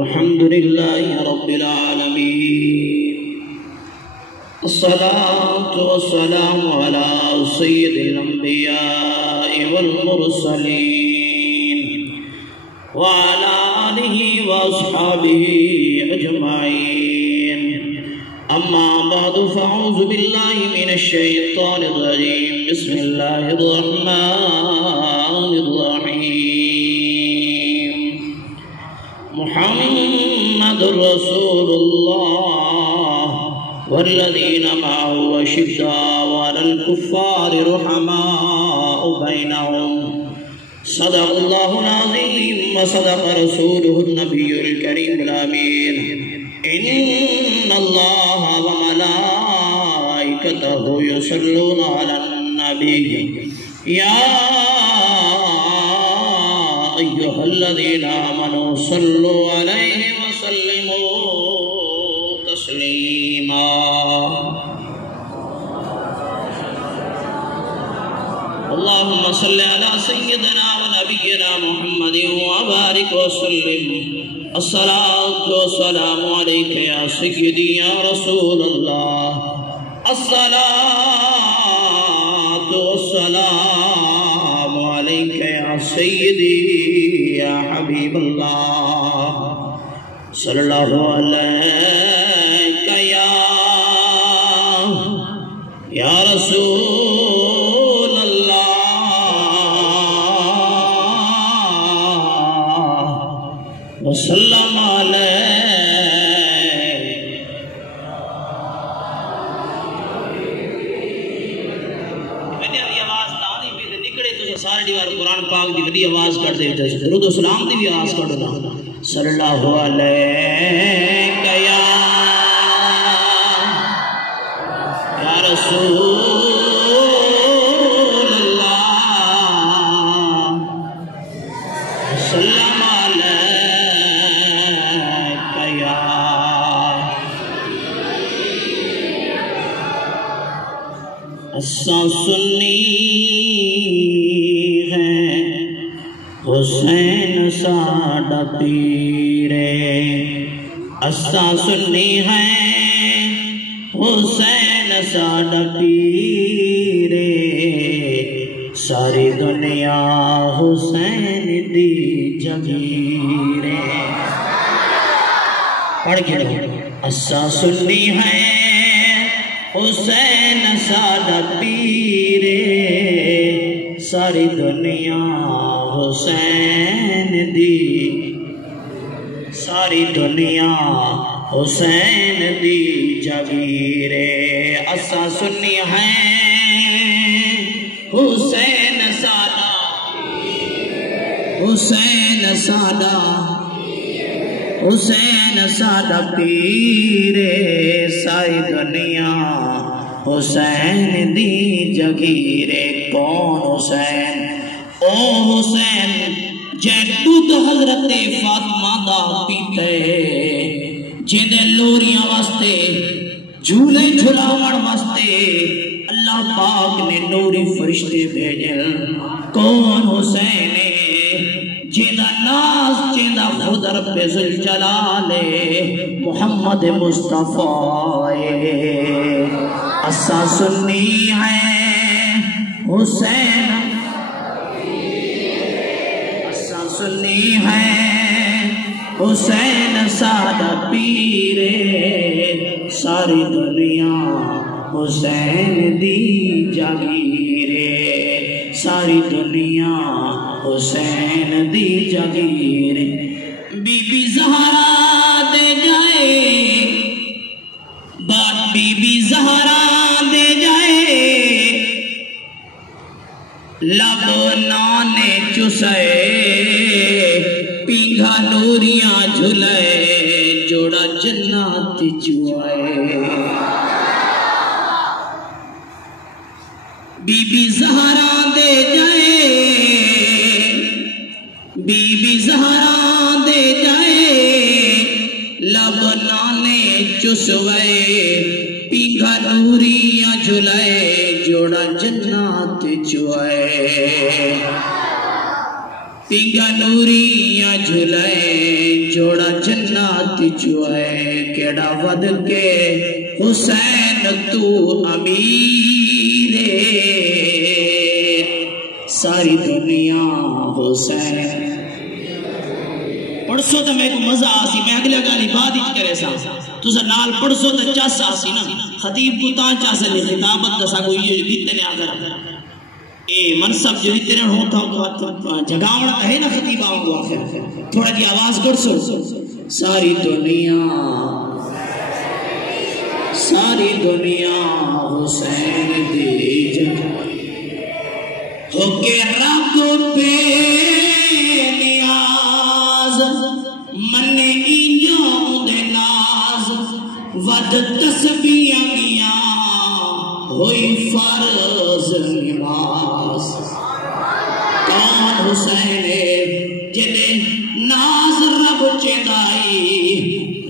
الحمد لله رب العالمين، الصلاة والسلام على سيد الأنبياء والمرسلين وعلى آله وأصحابه أجمعين. أما بعد فأعوذ بالله من الشيطان الرجيم. بسم الله الرحمن الرحيم. محمد رسول الله والذين معه أشداء على الكفار رحماء بينهم. صدق الله العظيم وصدق رسوله النبي الكريم الأمين. إن الله وملائكته يصلون على النبي يا أيها الذين آمنوا صلوا عليه وسلموا تسليما. اللهم صل على سيدنا ونبينا محمد وبارك وسلم. الصلاة والسلام عليك يا سيدي يا رسول الله. الصلاة والسلام عليك يا سيدي يا حبيب الله. صلى الله عليك يا رسول الله وسلم عليك. سارے دیوار قرآن پاک دی وڈی آواز کر دے درود و سلام دی بھی آواز کر دے. صلی اللہ علیہ یا رسول اللہ سلام علیک یا اساں سنی حسین ساڈا پیرے. اساں سنی ہیں حسین ساڈا پیرے. ساری دنیا حسین دی جگیرے. پڑھ کے رہو. اساں سنی ہیں حسین ساڈا پیرے. ساری دنیا حسین دی. ساری دنیا حسین دی جگیرے. اساں سنی ہیں حسین ساڈا. حسین ساڈا. حسین ساڈا پیرے. ساری دنیا حسین دی جگیرے. کون حسین؟ او حسین جے دودھ حضرت فاطمہ دا پیتے، جنہیں لوریاں واسطے جھولے جھلاوڑ واسطے اللہ پاک نے نوری فرشتے بھیجے. کون حسین ہے؟ جیدہ ناز جیدہ خود رب ذوالجلال محمد مصطفیٰ. اساں سنی ہیں حسین. اساں سنی ہیں حسین ساڈا پیرے. ساری دنیا حسین دی جاگیرے. ساری دنیا حسین دی جاگیرے. بی بی زہرا دے جائے. بی بی زہرا دے جائے. لب نانے چسے پیگھا نوریاں جھلے. جوڑا جنات چوائے. بی بی زہرا دے جائے. چسوئے پیگا نوریاں جھلائے جوڑا جنات چوئے پیگا نوریاں جھلائے جوڑا جنات چوئے کیڑا ود کے حسین تو امیر ساری دنیا حسین پڑھسو تو میں کو مزہ آسی میں اگلے گالی بات ہی کرے سا تو سے نال پڑھسو تو چاس آسی نا خطیب کو تاں چاس لی خطابت دسا کو یہ بیتنے آگر اے منصب جو بیتنے ہوتا ہوں جگاوڑا ہے نا خطیب آؤں گو آخر تھوڑا جی آواز گڑ سو ساری دنیا حسین دی جگہ ہو کے رب پہ نیاز من اینجوں دے ناز ود تسبیح گیا ہوئی فرض نماز کون حسین جنہیں ناز رب چیدائی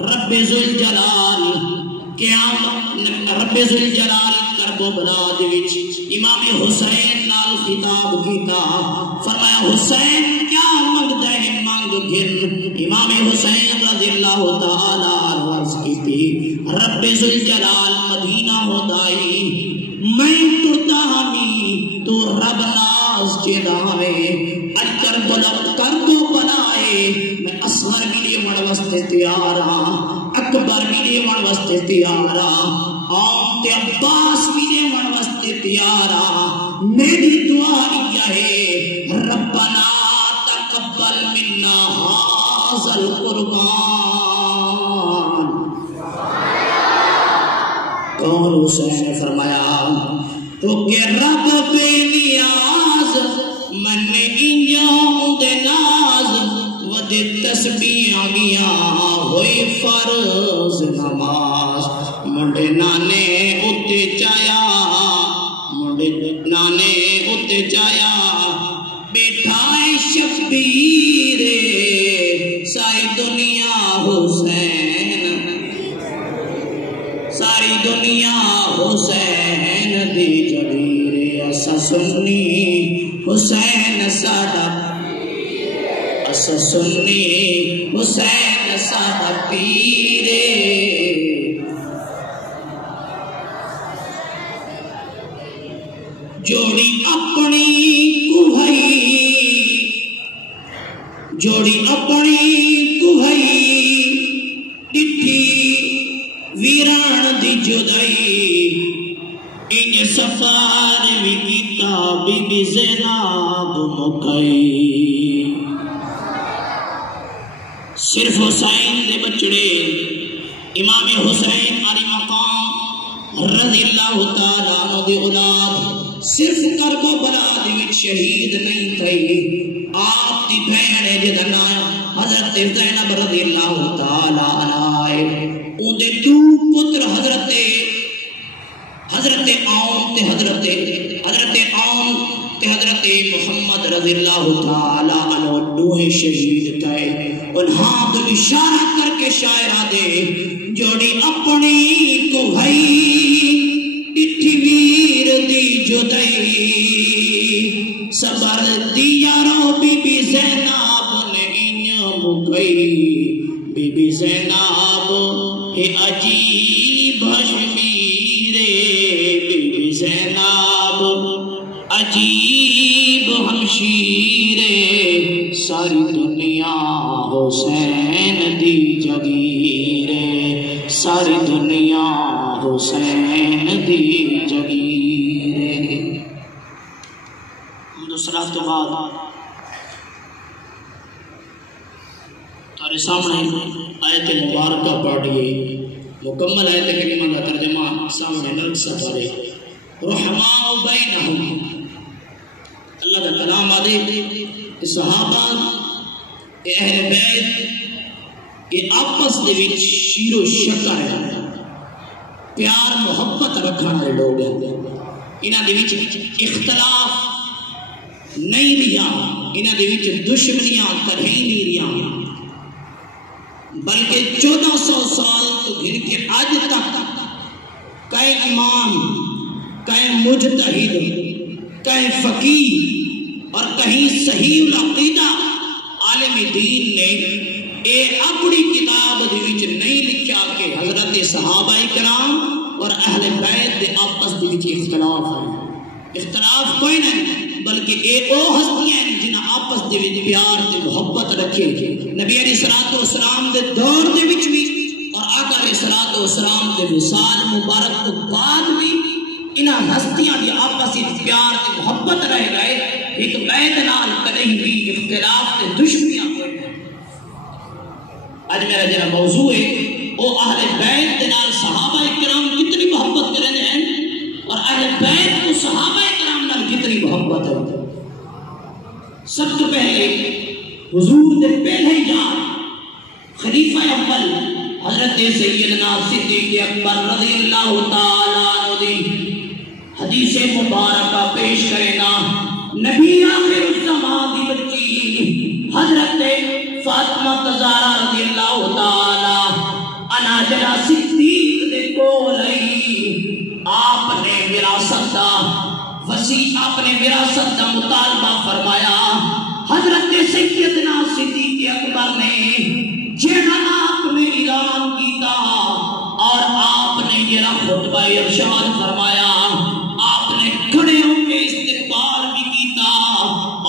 رب ذوالجلال رب ذوالجلال کربو براد وچ امام حسین نال خطاب کیتا فرمایا حسین کیا منگ دے منگ گھر امام حسین رضی اللہ تعالی عرض کیتی رب ذوالجلال مدینہ ہودائی میں ٹرتا ہمی تو رب ناز کے داوے اکر دو بلائے میں اصغر ملی وڑوستے تیارا اکبر ملی وڑوستے تیارا آمت عباس ملی وڑوستے تیارا میری دعا کیا ہے ربنا تقبل منا هذا القربان کون حسین نے فرمایا تو کہ رب پہ نیاز من انجام دے ناز ود تسبیح گیا ہوئی فرض نماز منڈے نانے اتے چایا بیٹھائے شبیر ساری دنیا حسین دی جبیر اسا سنی حسین ساڈا اسا سنی حسین ساڈا پیر جوڑی اپنی کوہی ڈٹھی ویران دی جدائی انج سفار بھی کیتا بی بی زینب مکئی صرف حسین دے بچڑے امام حسین علی مقام رضی اللہ تعالیٰ عنہ دی اولاد صرف کربو بلا دی شہید نہیں تھی آپ دی بہنے جدنا حضرت زینب رضی اللہ تعالیٰ عنہ ان دے دو پتر حضرت عون تے حضرت محمد رضی اللہ تعالیٰ عنہ دوہیں شہید تھے انہاں تو اشارہ کر کے شاعرہ دے جوڑی اپنی کو بھائی ڈٹھی ویر دی جدائی صبر دیارو بی بی زینب نے انج مکئی بی بی زینب ہے عجیب ہمشیر بی بی زینب عجیب ہمشیر ساری دنیا حسین دی جگیر ساری دنیا حسین دی جگیر دوسرا تو بعد تارے سامنے آیت مبارکہ پڑھئے مکمل آیت کریمہ کا ترجمہ سامنے نرک ستارے رحماء بینہم اللہ کا کلام آدھے صحابہ اہل بیت یہ آپس دے وچ شیر و شکر ہے پیار محبت رکھنے لوگ ہیں انہاں دے وچ اختلاف نہیں رہا انہاں دے وچ دشمنیاں کہیں نہیں رہا بلکہ 1400 سال تو گھر کے آج تک کئی امام، کئی مجتہد، کئی فقیہ اور کہیں صحیح العقیدہ عالم دین نے اے اپنی کتاب دے وچ نہیں لکھا کہ حضرت صحابہ کرام اور اہل بیت دے آپس دے وچ اختلاف ہے۔ اختلاف کوئی نہیں، بلکہ اے او ہستیاں جنہاں آپس دے وچ پیار تے محبت رکھے۔ نبی علیہ الصلوۃ والسلام دے دور دے وچ بھی اور آقا علیہ الصلوۃ والسلام دے وصال مبارک تو بعد بھی انہاں ہستیاں دی آپس وچ پیار تے محبت رہ گئے۔ ایک بیت نال کدی بھی اختلاف تے دشمنیاں کوئی نہیں۔ آج میرا جڑا موضوع ہے وہ اہل بیت دے نال صحابہ کرام کتنی محبت کرتے ہیں اور اہل بیت کو صحابہ کرام نال کتنی محبت ہے۔ سب تو پہلے حضور دے پہلے یار خلیفہ اول حضرت سیدنا صدیق اکبر رضی اللہ تعالیٰ عنہ دی حدیث مبارکہ پیش کرنا۔ نبی آخر الزمان دی بچی حضرت فاطمہ زہرا رضی اللہ تعالیٰ عنہا جڑا صدیق دے کول آئی، آپ نے وراثت دا آپ نے وراثت دا مطالبہ فرمایا۔ حضرت سیدنا صدیق اکبر نے جڑا آپ نے اعلان کیتا اور آپ نے یہ خطبہ ارشاد فرمایا، آپ نے کھڑے ہو کے استقبال بھی کیتا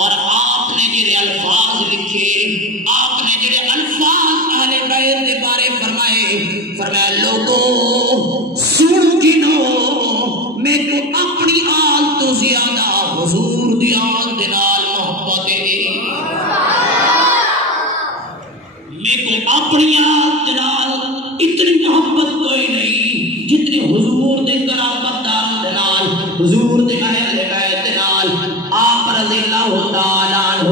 اور آپ نے جڑے الفاظ لکھے، آپ نے جڑے الفاظ اہل بیت کے بارے فرمایا لوگوں سن گنو، میں کو اپنی آل تو زیادہ حضور دی آل دے نال محبت ہے، میں کو اپنی آل دے نال اتنی محبت کوئی نہیں جتنی حضور دے قرابت دار دے نال، حضور دے اہل بیت دے نال۔ آپ رضی اللہ تعالیٰ عنہ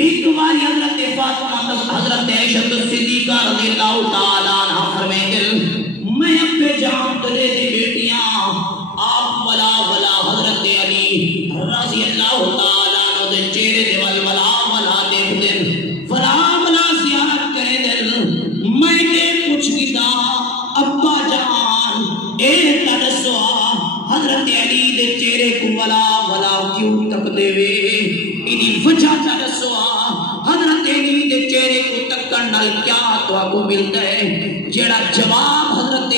ایک بار حضرت فاطمہ حضرت عائشہ صدیقہ رضی اللہ تعالیٰ عنہ فرمائیں گے میں اپنے جان تلے دی بیٹیاں آپ ولا حضرت علی رضی اللہ تعالیٰ عنہ دے چہرے دے ولا دیکھ دن ولا زیارت کرے دن میں نے پوچھ گیا ابا جان اے ترسو حضرت علی دے چہرے کو ولا کیوں تک دے وے انہی وجہ ترسو حضرت علی دے چہرے کو تکن نال کیا تو آپ کو ملتا ہے؟ جڑا جواب حضرت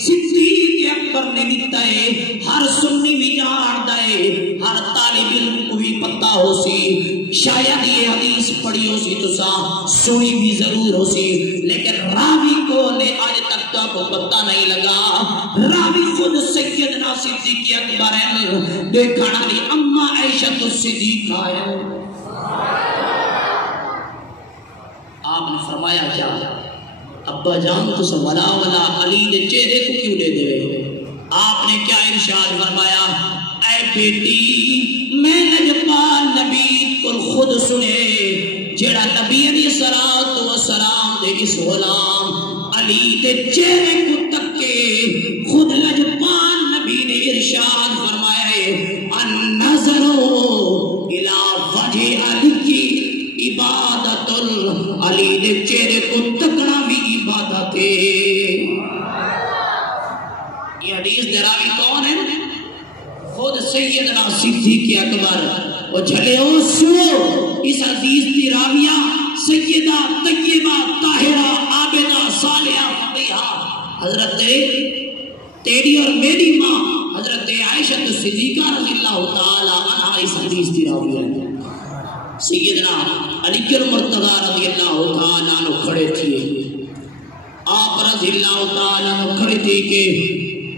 صدیق اکبر نے دیتا ہے ہر سنی بھی جانتا ہے، ہر طالب علم کو بھی پتہ ہو سی، شاید یہ حدیث پڑھی ہو سی تو سنی بھی ضرور ہو سی، لیکن راوی کو نے آج تک تو کو پتہ نہیں لگا۔ راوی خود سیدنا صدیق اکبر ہے، دیکھنا لی اما عائشہ صدیقہ ہے۔ آپ نے فرمایا کیا ابا جان تو ولا علی دے چہرے کو کیوں لے دے؟ آپ نے کیا ارشاد فرمایا، اے بیٹی میں لجپال نبی کو خود سنے، جڑا نبی علیہ الصلوۃ والسلام دے اس غلام علی دے چہرے کو تکے، خود لجپال نبی نے ارشاد فرمایا ہے النظر الی وجہ علی کی عبادت، علی دے چہرے کو تکنا بھی عبادت ہے۔ یہ حدیث دراوی کون ہے؟ خود سیدنا صدیق اکبر۔ وہ جھلے ہو سنو اس حدیث کی راویہ سیدہ طیبہ طاہرہ عابدہ صالحہ فقیہہ حضرت تیری اور میری ماں حضرت عائشہ صدیقہ رضی اللہ تعالی عنہا اس حدیث کی راویہ ہے۔ سیدنا علی المرتضیٰ رضی اللہ تعالیٰ عنہ کھڑے تھے، آپ رضی اللہ تعالیٰ عنہ کھڑے تھے کہ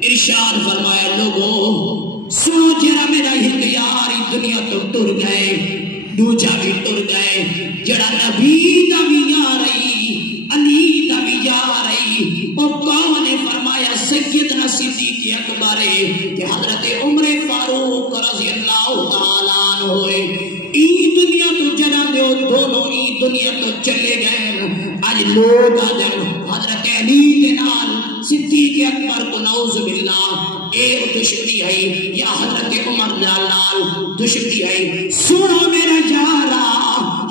ارشاد فرمایا لوگوں سنو جرا میرا ہی یاری دنیا تو ٹر گئے، دوجہ بھی ٹر گئے، جڑا نبی دا بھی یا رہی علی دا بھی یا رہی، وہ کون نے فرمایا سیدنا صدیق اکبر کہ حضرت عمر فاروق رضی اللہ تعالیٰ عنہ ہوئے۔ دنیا تو جنا دے دونوں ہی دنیا تو چلے گئے، آج لوگ آدم حضرت علی کے نال صدیق اکبر کو نعوذ باللہ ایک دشمنی ہے یا حضرت عمر نال دشمنی ہے۔ سنو میرا یارا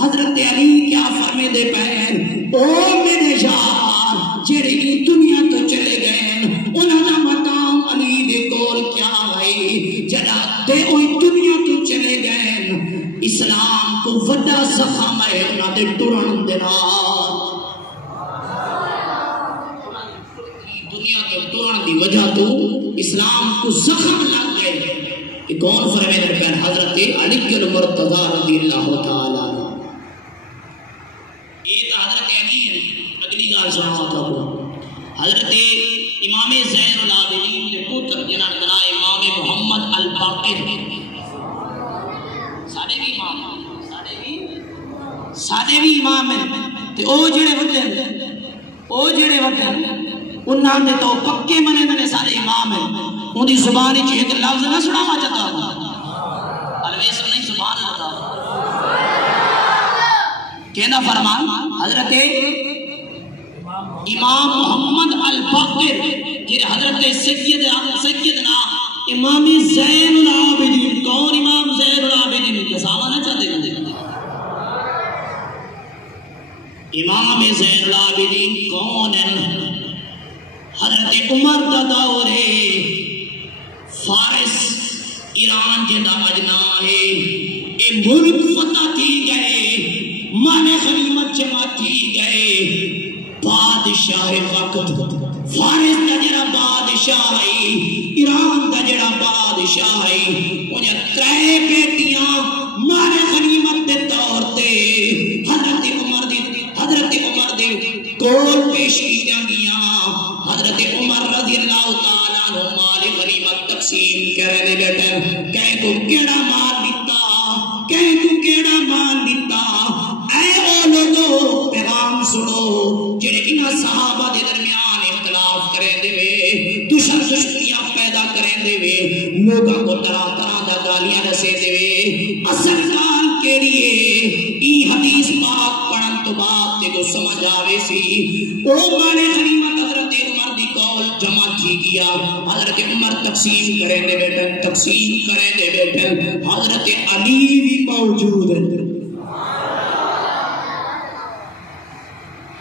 حضرت علی کیا فرمے دے پیر، او میرے یار تے اوہی دنیا تو چلے گئے اسلام کو وڈا زخم ہے انہاں دے ٹرن دے نال دنیا تو ٹرن دی وجہ تو اسلام کو زخم لگ گئے کہ کون فرمائے در پیر حضرت علی المرتضی رضی اللہ تعالیٰ ایک حضرت علی اگلی گال سناؤ تھا حضرت امام زین العابدین کے پتر جنہاں بنا امام محمد الباقر سادے بھی امام ہیں تے او جڑے وڈے انہاں دے تو پکے منے سارے امام ہیں ان دی زبان وچ ایک لفظ نہ سناوا چاہتا الویس نہیں زبان لگا کہنا فرمان حضرت امام محمد الباقر جڑے حضرت سیدنا امام زین العابدین کون امام زین العابدین کے سامنے چاہتے ہیں امام زین العابدین کون ہیں حضرت عمر دا دور ہے فارس ایران جدا مجنا ہے اے ملک فتح تھی گئے مانے خلیمت جمع تھی گئے بادشاہ وقت فارس دا جڑا بادشاہ ہے ایران دا جڑا بادشاہ ہے انہیں 3 بیٹیاں مانے خلیمت دے طور تے حضرت عمر دے کول پیش کی گیاں حضرت عمر رضی اللہ تعالیٰ عنہ مال غنیمت تقسیم کرنے بیٹھے کہیں کو کیڑا مال دیتا اے او لوگو پیغام سنو جنہیں انہاں صحابہ دے درمیان اختلاف کریں دے وے دشمنیاں پیدا کریں دے وے لوگوں کو طرح دا گالیاں رسے دے وے اصل کال کے لیے ای حدیث پاک پڑھن تو بات تے کو سمجھ آوے سی او مال غنیمت حضرت عمر دی قول جمع کی گیا حضرت عمر تقسیم کریں دے بیٹھے حضرت علی بھی موجود ہے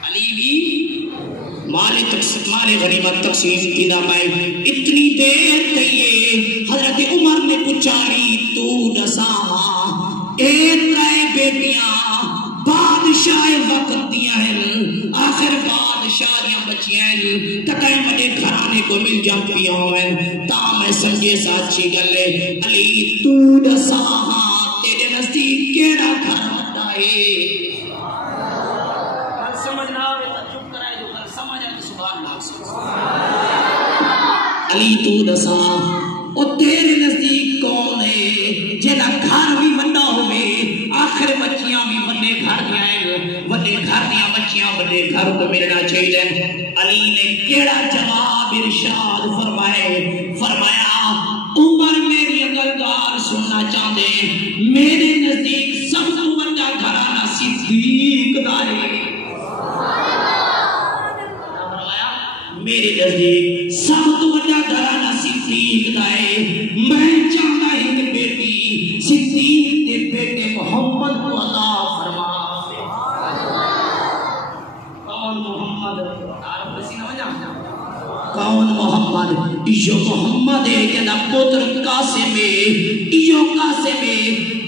علی بھی مال غنیمت تقسیم کی نامائے اتنی دیر تیئے حضرت عمر نے پچھاری تو نساہاں 3 بیٹیاں بادشاہ وقت دیا ہیں آخر بادشاہیاں بچیاں ہیں کٹائیں بڑے گھرانے کو مل جاتی ہیں تاں میں سمجھے ساتھی گلے علی تو نساہاں تیرے نزدیک کیڑا گھر ہوتا ہے سمجھنا ہوئے تو چپ کرائے جو کل سمجھ آئے تو سبحان اللہ علی تو نساہاں او تیرے نزدیک کون ہے جنہ گھر بھی بندہ ہوئے آخر بچیاں بھی بڑے گھر دیا ہیں بڑے گھر دیا بچیاں بڑے گھر کو ملنا چاہیے علی نے کیڑا جواب ارشاد فرمایا عمر میری اگرگار سننا چاہتے میرے نزدیک سب تو بڑا گھرانہ صدیق دارے میرے نزدیک سب تو بڑا گھرانہ صدیق دارے میں چاہتا ہی کہ بیٹی صدیق دے بیٹے محمد کو عطا فرما کون محمد ایو محمد ہے جنہ پتر قاسم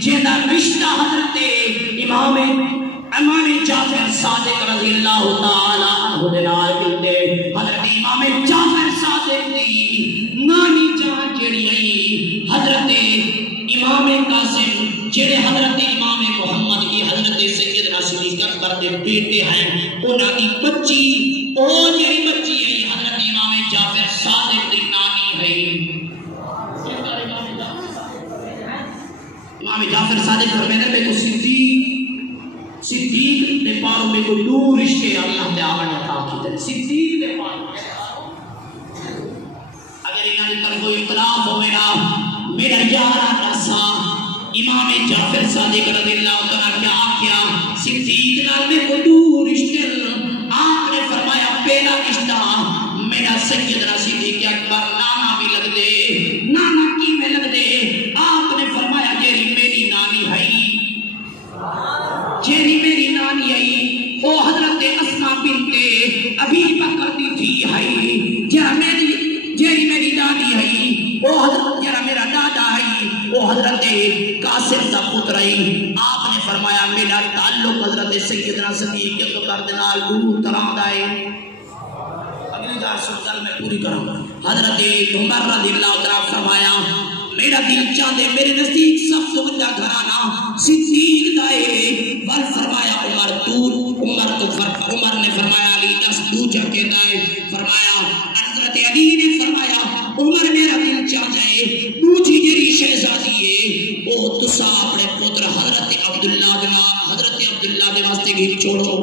جنہ رشتہ حضرت امام جعفر صادق رضی اللہ تعالیٰ عنہ دلال ملتے حضرت امام جعفر صادق دی نانی جان جڑی آئی حضرت امام قاسم جڑے حضرت امام محمد کی حضرت سیدنا صدیق اکبر دے بیٹے ہیں انہاں دی بچی او جڑی بچی ہے حضرت امام جعفر صادق دی نانی ہے امام جعفر صادق فرماتے ہیں کو صدیق نے پاروں میں کو دور رشتے اللہ تعالی نے عطا کیتے صدیق نے پاروں اگر انہاں دی طرف کوئی اختلاف ہو میرا یار نسا امام جعفر صادق رضی اللہ تعالیٰ کیا کیا صدیق نال میں کو دور رشتے آپ نے فرمایا پہلا رشتہ میرا سیدنا صدیق اکبر نانا بھی لگ دے نانا کی میں لگ دے آپ نے فرمایا جیری میری نانی آئی وہ حضرت اسماء بنت ابی بکر دی تھی آئی جیری میری نانی آئی وہ حضرت جرا میرا دادا آئی حضرت قاسم دا پتر ہے. آپ نے فرمایا میرا تعلق حضرت سیدنا صدیق اکبر دے نال دور طرح دا ہے. اگلی گل میں پوری کروں. حضرت عمر رضی اللہ عنہ فرمایا میرا دل چاہتے میرے نزدیک سب تو بڑا گھرانہ صدیق دا ہے. بل فرمایا عمر نے فرمایا علی دس دوجا کہتا ہے. فرمایا حضرت علی نے فرمایا عمر میرا دل چاہتا ہے دوجی جری شہزادی ہے وہ تسا اپنے پتر حضرت عبداللہ دے واسطے گھر چھوڑو.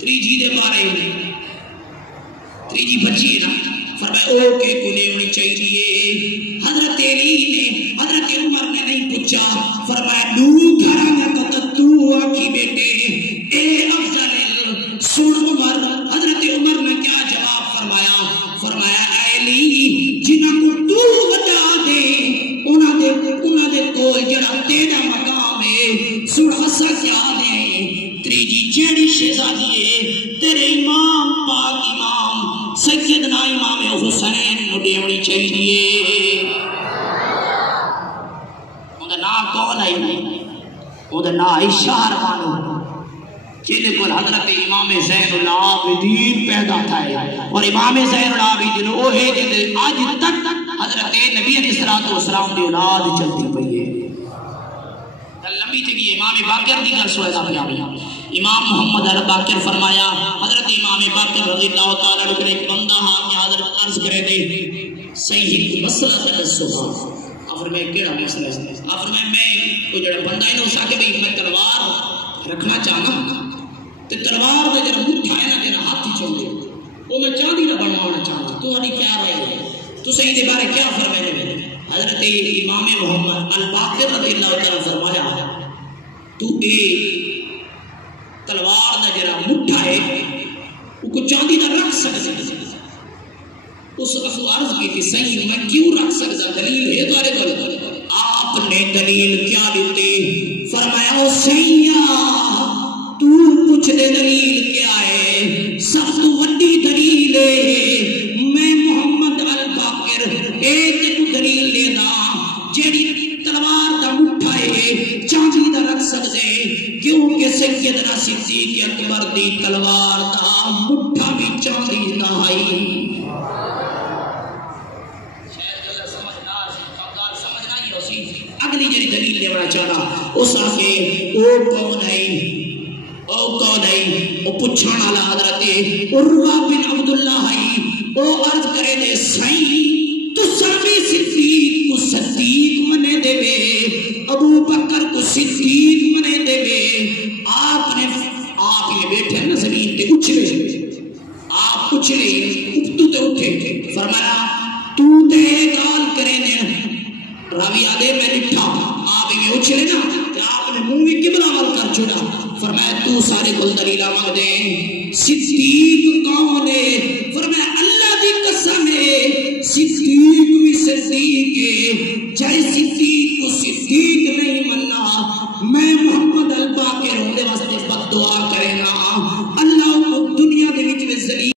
تریجی دے بارے تریجی بچی ہے نا. فرمایا او کے کنے ہونی چاہیے. حضرت علی نے حضرت عمر نے نہیں پوچھا. فرمایا دو گھرانا تو آنکھی بیٹے اے افضل سن عمر. حضرت عمر نے کیا جواب فرمایا. فرمایا اے علی جنہاں کو تو بتا دے انہاں دے کول جڑا تیرا مقام ہے سن حسا کیا دے. تریجی جیڑی شہزادی ہے تیرے امام پاک امام سیدنا امام حسین نو دیونی چاہیے. اوندا نام کون ہے؟ اوندا نام ہے شہربانو جہدے کول حضرت امام زین العابدین پیدا تھا ہے. اور امام زین العابدین وہ ہے جہدے آج تک حضرت نبی علیہ السلام دی اولاد چلتی پئی ہے. لمبی تھی امام باقر دی گل سوئے دا پیا. امام محمد الباقر فرمایا حضرت امام باقر رضی اللہ تعالیٰ عنہ ایک بندہ ہاں کہ حضرت عرض کرے دے صحیح مسئلہ تنسوہا. آفر میں کیڑا مسئلہ ہے؟ آفر میں کوئی جڑا بندہ ہی نہ اسا کہ میں تلوار رکھنا چاہنا تے تلوار میں جڑا مٹھا ہے نا جڑا ہاتھ چھوڑ دے وہ میں چاندی نہ بنوانا چاہنا. تو ہڈی کیا رہے گا تو صحیح دے بارے کیا فرمائے گا؟ حضرت امام محمد الباقر رضی اللہ تعالیٰ فرمایا تو ایک تلوار دا جڑا مٹھا ہے وہ کو چاندی دا رکھ سکتا. اس کو عرض کی تھی صحیح میں کیوں رکھ سکتا دلیل ہے تمہارے گل. آپ نے دلیل کیا دیتی؟ فرمایا او سیاح تو پوچھ دے دلیل کیا ہے. سب تو وڈی دلیل ہے میں محمد الباقر ایک تو دلیل لے دا جیڑی تلوار دا مٹھا ہے چاندی دا رکھ سکتے کیونکہ سیدنا صدیق اکبر دی تلوار دا مٹھا بھی چاندی دا ہے. اگلی جڑی دلیل لینا چاہنا اس آگے او کون ہے او پچھان والا حضرت عروہ بن عبداللہ ہے. او عرض کرے دے سائیں تو سامی صدیق کو صدیق منے دے وے ابو بکر کو صدیق منے دے وے. آپ یہ بیٹھے ہیں نا زمین تے اچھلے آپ اچھلے اٹھو تے اٹھے. فرمایا تو تے گال کرے نے راوی آدھے میں لٹھا آپ یہ اچھلے نا کہ آپ نے منہ میں قبلہ عمل کر چھوڑا. فرمایا تو سارے کل دلیلہ مانگ دیں صدیق کون ہے؟ فرمایا اللہ دی قسم ہے صدیق بھی صدیق ہے. چاہے صدیق کو صدیق نہیں مننا میں محمد الباقر ہونے واسطے بد دعا